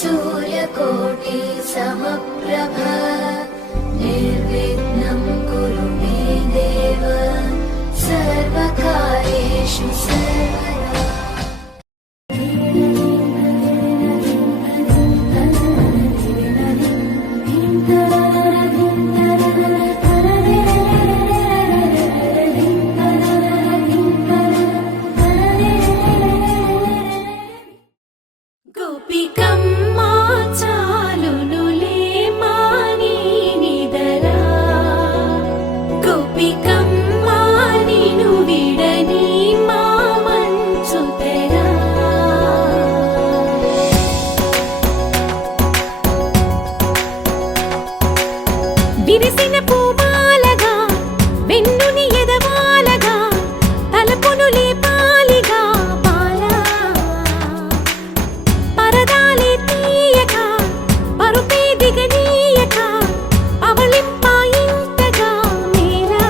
सूर्यकोटि समप्रभ निर्विघ्नं कुरु मे देव सर्वकार्येषु सर्वदा। విరిసిన పూమాలగా వెన్నుని ఎదవాలగా తలపును లేపాలిగా బాలా పరదాలే తీయక పరుపే దిగనీయక అవలింపాయింతగా మేలా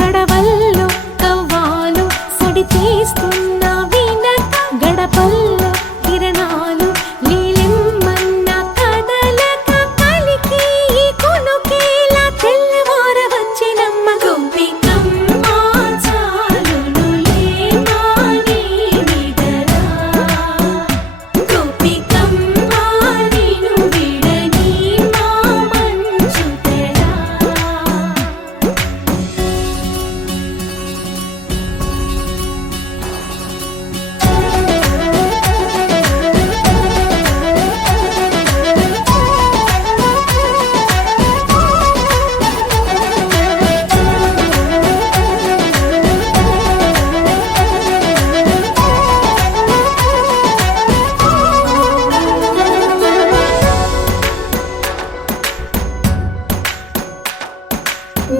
కడవల్లో కవ్వాలు సడి తీస్తున్న వినక గడపల్లో కిరణాలు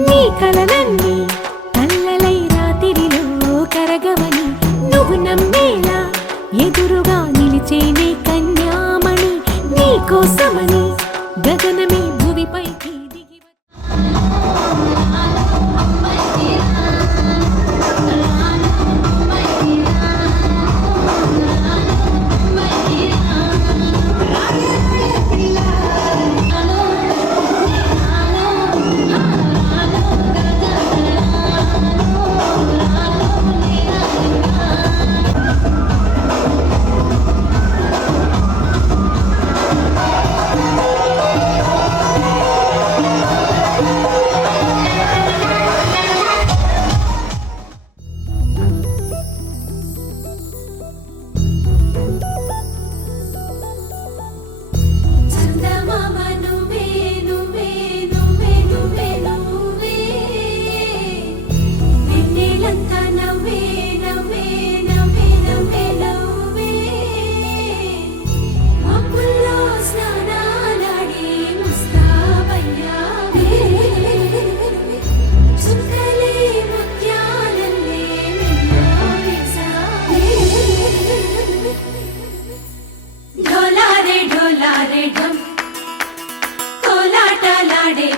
నీ కలలన్నీ కల్లలై రాత్రిలో కరగవని నువ్వు నమ్మేలా ఎదురుగా నిలిచేనే కన్యామణి నీ కోసమని గగనమే భూమిపైకి దిగి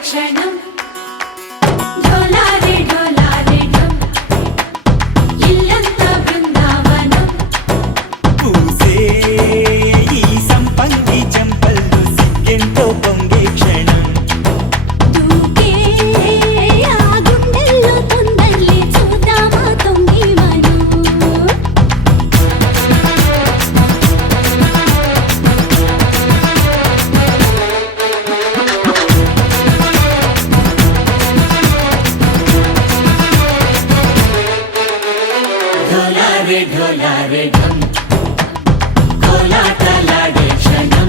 क्षणं ढोला रे ढम कोलाटलाडे क्षणं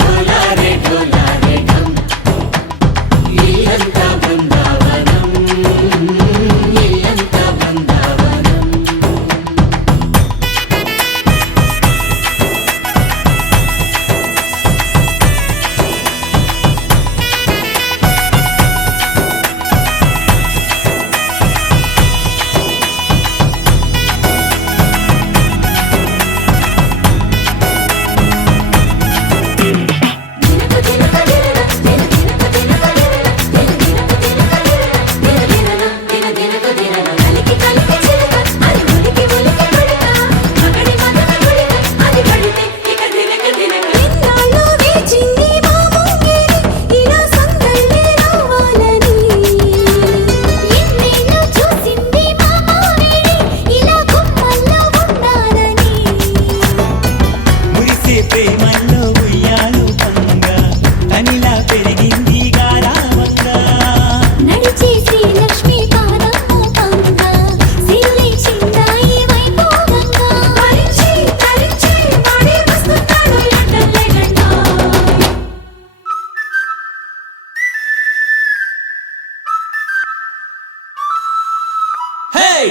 ढोला रे ढम इल्लंता बृंदावनं इल्लंता बृंदावनं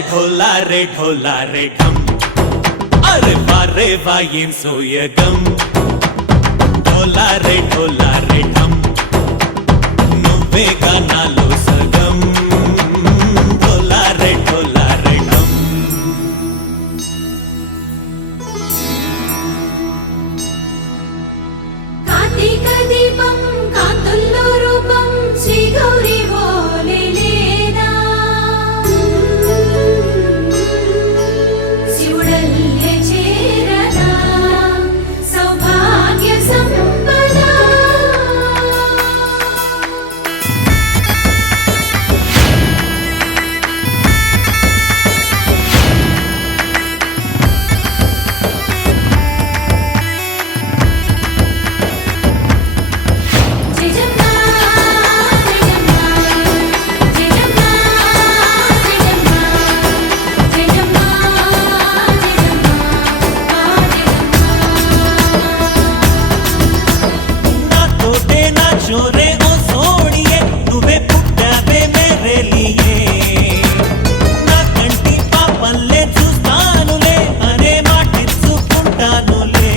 ढोला रे ढम अरे वाह ఏం సోయగం ढोला रे ढम నువ్వేగా నాలో సగం ढोला रे ढम కార్తీక దీపం కాంతుల్లో రూపం శ్రీ గౌరీ ఓలే లేదా శివుడల్లే చేరదా సౌభాగ్య సంపద चोरे ओ सोनिए నువ్వే పుట్టావే మేరే లియే నా కంటి పాపల్లే చూస్తానులే అనే మాటిచ్చుకుంటానులే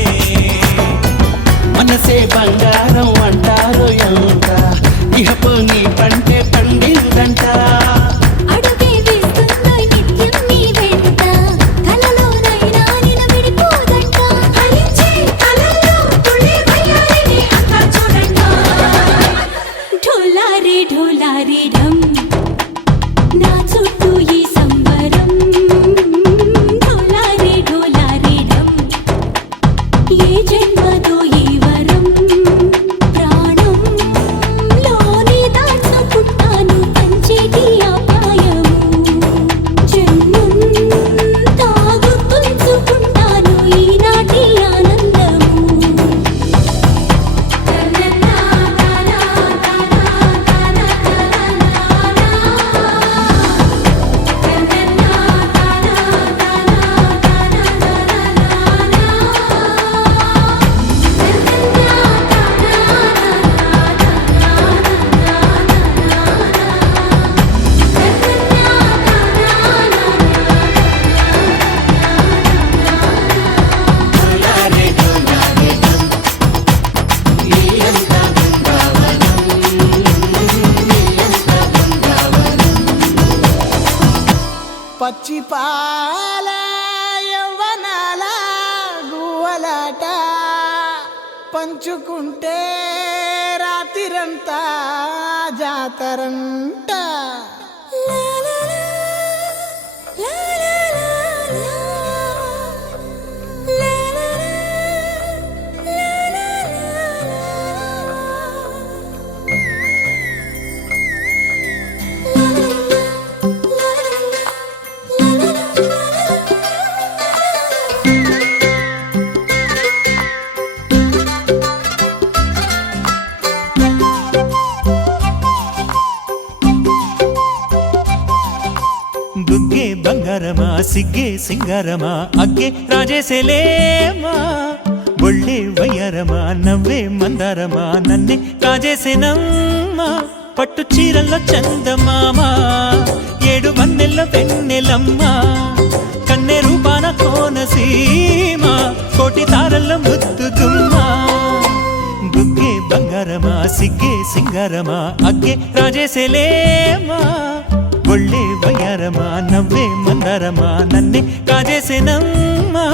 మనసే బంగారం అంటారు ఎంత ఇహపు నీ పంటే పండిందంట అడుగే వేస్తున్నాయి నిత్యం నీ వెంట కలలోనైనా నిన్ను విడిపోదంట ఫలించే కలల్లో తుళ్ళే వయ్యారిని అంతా చూడంట ढोला रे ढम నా చుట్టూ ఈ సంబరం ढोला रे ढम ఏ జన్మదో ఈ వరం ప్రాణం లోని దాచుకుంటాను పంచేటి అపాయము జన్మం తాగుతుంచుకుంటాను ఈనాటి ఆనందము పచ్చి పాల యవ్వనాల గువ్వలాట పంచుకుంటే రాత్రిరంతా జాతరంట బుగ్గే బంగారమా సిగ్గే సింగారమా అగ్గే రాజేసేలేమా ఒళ్ళే వయ్యారమా నవ్వే మందారమా నన్నే కాజేసేనమ్మా పట్టు చీరల్లో చందమామా ఏడు వన్నెల్లో వెన్నెలమ్మా కన్నె రూపాన కోనసీమ కోటి తారల్లో ముద్దుగుమ్మా బుగ్గే బంగారమా సిగ్గే సింగారమా అగ్గే రాజేసేలేమా ఒళ్ళే వయ్యారమా నవ్వే మందారమా నన్నే కాజేసేనమ్మా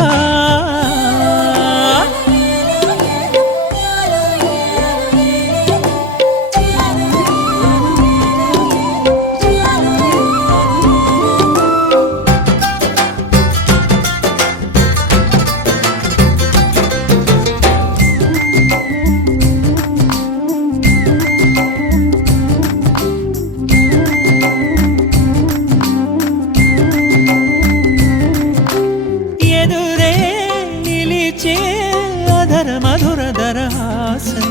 ఎదురే నిలిచే అధర మధుర దరహాసం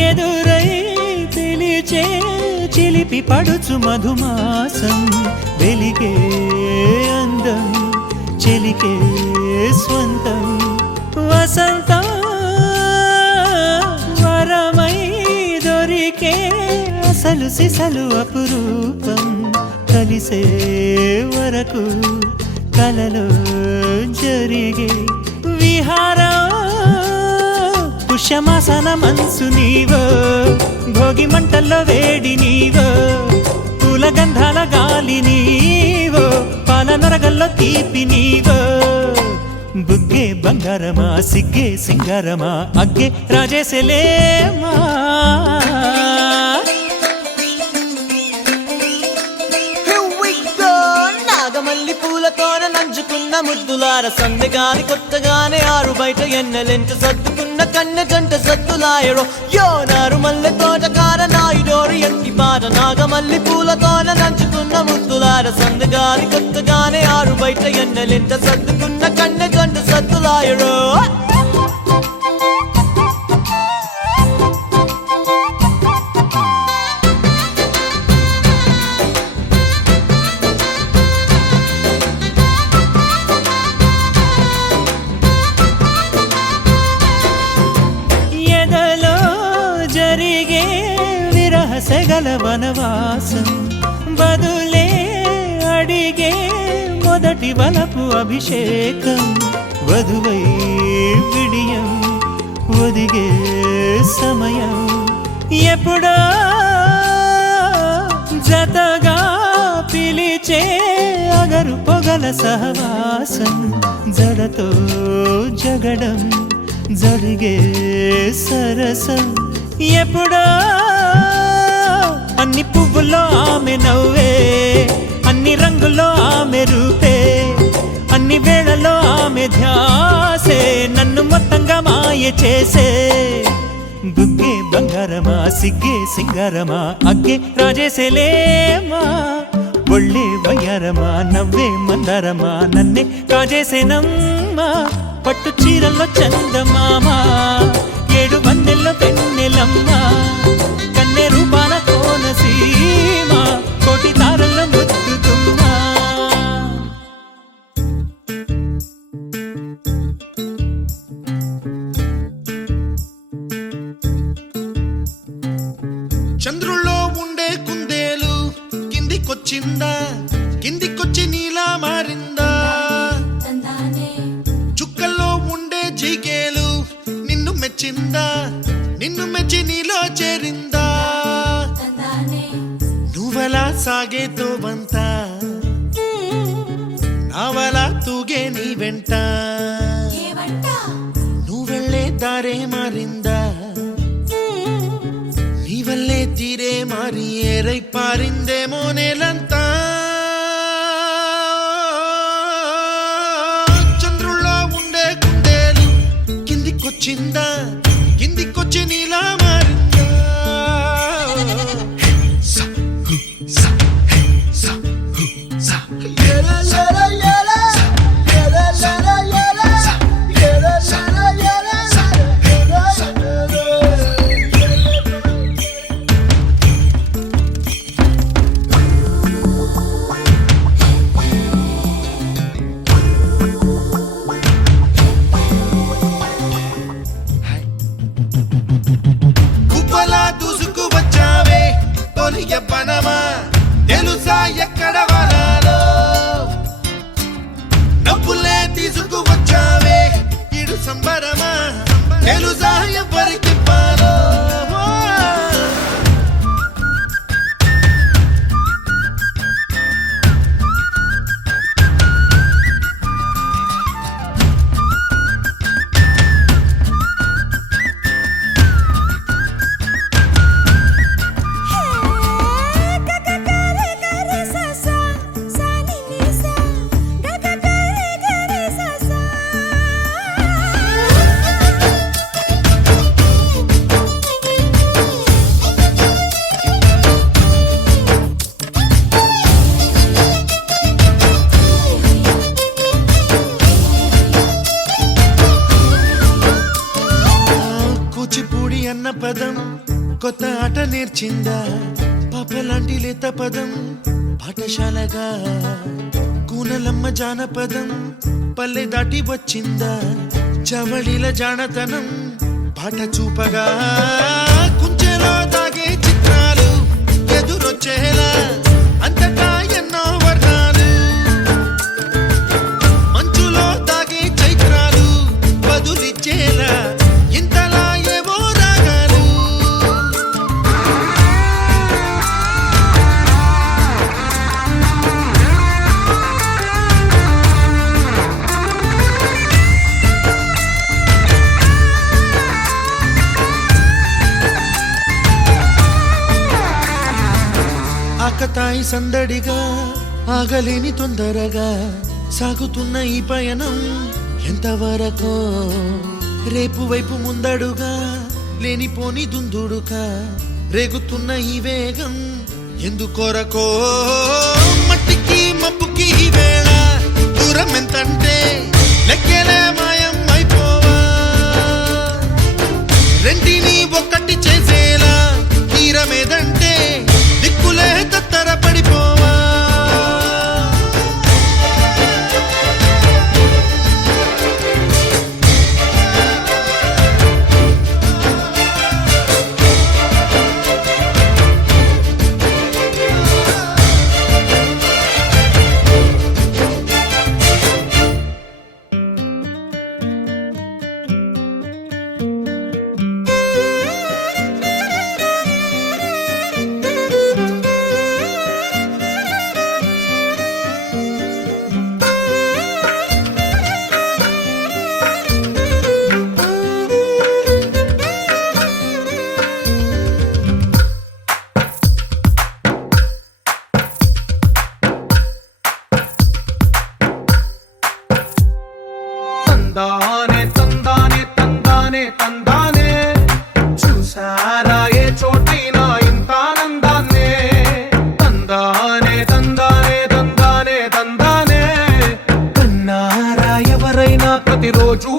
ఎదురై పిలిచే చిలిపి పడుచు మధుమాసం వెలిగే అందం చెలికే స్వంతం వసంతం వరమై దొరికే అసలు సిసలు అపురూపం కలి ముగిసే వరకు కలలో జరిగే విహారం పుష్యమాసన మనసు నీవో భోగి మంటల్లో వేడి నీవో పూల గంధాల గాలి నీవో పాల నరగల్లో తీపి నీవో బుగ్గే బంగారమా సిగ్గే సింగారమా అగ్గే రాజేసలేమా నాగమల్లి పూలతోన నంచుకున్న ముద్దులార సందెగాని కొత్తగానే ఆరు బయట ఎన్నెలెంట సర్దుకున్న కన్నె జంట సద్దులాయరో యో నారు మల్లె తోటకార నాయుడోరి ఎంటి పాట నాగమల్లి పూలతోన నంచుకున్న ముద్దులార సందెగాని కొత్తగానే ఆరు బయట ఎన్నెలెంట సర్దుకున్న కన్నె జంట సద్దులాయరో సెగల వనవాసం బదులే అడిగే మొదటి వలపు అభిషేకం వధువై విడియం ఒదిగే సమయం ఎప్పుడో జతగా పిలిచే అగరు పొగల సహవాసం జడతో జగడం జరిగే సరసం ఎప్పుడో అన్ని పువ్వుల్లో ఆమె నవ్వే అన్ని రంగుల్లో ఆమె రూపే అన్ని వేళల్లో ఆమె ధ్యాసే నన్ను మొత్తంగా మాయ చేసే బుగ్గే బంగారమా సిగ్గే సింగారమా అగ్గే రాజేసేలేమా ఒళ్ళే వయ్యారమా నవ్వే మందారమా నన్నే కాజేసేనమ్మా పట్టు చీరల్లో చందమామా ఏడు వన్నెల్లో పెన్నెలమ్మా కన్నె రూపాన కోనసీమ కోటి తారల్లో ముద్దుతుమ్మా చంద్రుల్లో ఉండే కుందేలు కిందికొచ్చిందా కిందికొచ్చి నీలా మారిందా చుక్కల్లో ఉండే జీకేలు నిన్ను మెచ్చిందా నిన్ను మెచ్చి నీలో చేరిందా నువ్వలా సాగే తోవంతా నావలా తూగే నీ వెంట నువ్వెళ్ళే దారే మారిందా నీ వల్లే తీరే మారి ఏరై పారిందేమో నేలంతా చంద్రుల్లో ఉండే కుందేలు కిందికొచ్చిందా కిందికొచ్చి నీలా మారిందా యవ్వనమా తెలుసా ఎక్కడ వనాలో నవ్వులే తీసుకువచ్చావే ఇడు సంబరమా తెలుసా ఎవరికి పాలో అన్న పదం కొత్త ఆట నేర్చిందా పాపలాంటి లేత పదం పాఠశాలగా కూనలమ్మ జానపదం పల్లె దాటి వచ్చిందా చవళిల జానతనం పాట చూపగా కుంచెలో దాగే చిత్రాలు ఎదురొచ్చేలా అంతటా ఎన్నో ఆకతాయి సందడిగా ఆగలేని తొందరగా సాగుతున్న ఈ పయనం ఎంతవరకో రేపు వైపు ముందడుగా లేనిపోని దుందుడుగా రేగుతున్న ఈ వేగం ఎందుకొరకో మట్టికి మబ్బుకి ఈ వేళ దూరం ఎంతంటే లెక్కలే మాయం అయిపోవా రెంటిని ఒక్కటి చేసేలా తీరమేదంటే దిక్కులే తత్తర పడిపోవా తందానే తందానే తందానే తందానే చూసారా ఏ చోటైనా ఇంత ఆనందాన్నే తందానే తందానే తందానే తందానే కన్నారా ఎవరైనా ప్రతిరోజు